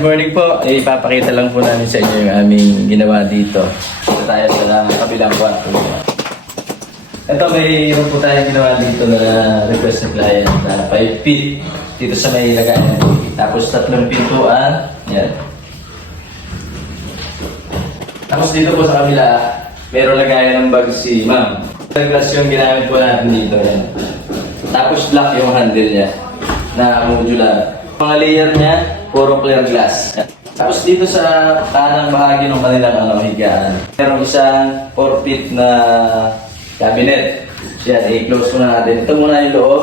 Good morning po. Ipapakita lang po namin sa inyo yung aming ginawa dito. Ito tayo sa kabilang kwarto. Ito, mayroon po tayong ginawa dito na request ng client na 5 feet dito sa may lagayan. Tapos 3 pintuan. Yan. Tapos dito po sa kabila, mayroon lagayan ng bag si ma'am. Glass yung ginamit po natin dito. Yan. Tapos black yung handle niya na modular. Mga layer niya, puro clear glass. Tapos dito sa kanang bahagi ng kanilang higaan, meron isang 4 feet na cabinet. Yan, i-close muna natin. Ito muna yung loob.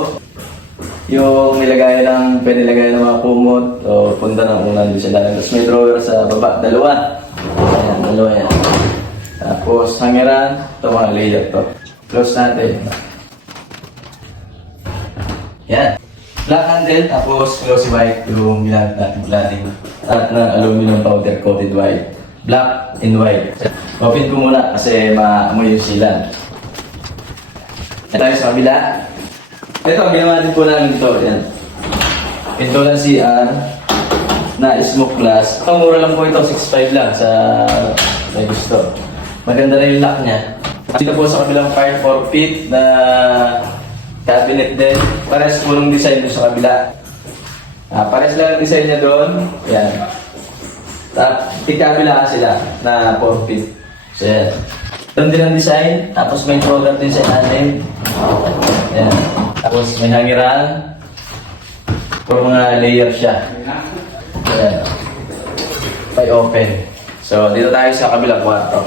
Yung nilagay ng, pwede lagay ng mga kumot o punda ng unan doon sa dalang. Tapos may drawer sa baba, dalawa. Ayan, dalawa yan. Tapos hangeran, ito mga layer to. Close natin. Yan. Black handle, tapos glossy white yung ginamit natin plating. At na aluminum powder coated white. Black and white. Open ko muna kasi maamoy yung silan. Tayo sa kabila. Ito, ginawa din po namin ito. Yan. Ito lang CR na smoke glass. Ito, mura lang po ito. 6.5 lang sa gusto. Maganda na yung lock niya. Dito po sa kabilang part, 4 feet na cabinet din. Pares po ng design doon sa kabila. Pares lang ang design niya doon. Yan. Ikabila sila na 4 feet. So yan. Doon din ang design. Tapos may drawer din sa ilalim. Yan. Tapos may hangiran. For mga layer siya. Yan. May open. So dito tayo sa kabilang kwarto.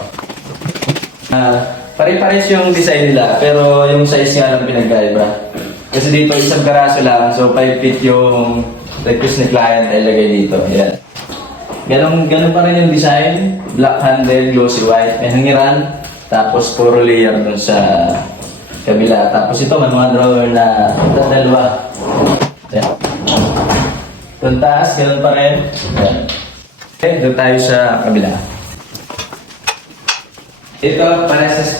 Pare-pares yung design nila, pero yung size nga lang pinagkaiba. Kasi dito isang karaso lang, so 5 feet yung request ni client ay lagay dito. Ayan. Ganun pa rin yung design. Black handle, glossy white. May hangiran, tapos puro layer dun sa kabila. Tapos ito, may mga drawer na dalawa. Ayan. Doon taas, ganun pa rin. Ayan. Okay, doon tayo sa kabila. Ito,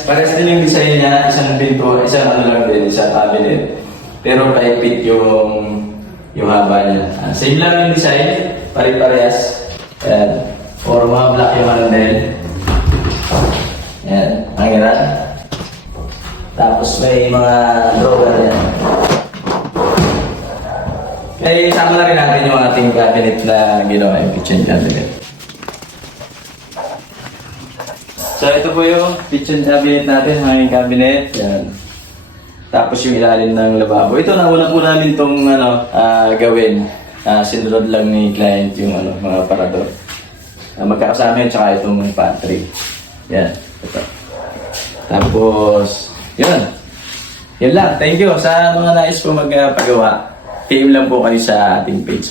pares din yung design niya, isang pinto, isang lang din, isang cabinet. Pero 5 feet yung haba niya. Same lang yung design, pare-parehas. Ayan, or mga black yung handle. Ayan, hangiran. Tapos may mga drawer yan. Eh, sama na rin natin yung ating cabinet na ginawa yung kitchen cabinet. So ito po yung kitchen cabinet natin, hanging cabinet. Yan. Tapos yung ilalim ng lababo. Ito na una po namin itong gawin. Sinunod lang ni client yung mga aparador. Magkakasama yun, tsaka itong pantry. Yan. Ito. Tapos, yun. Yun lang. Thank you. Sa mga nais po magpagawa, PM lang po kayo sa ating page.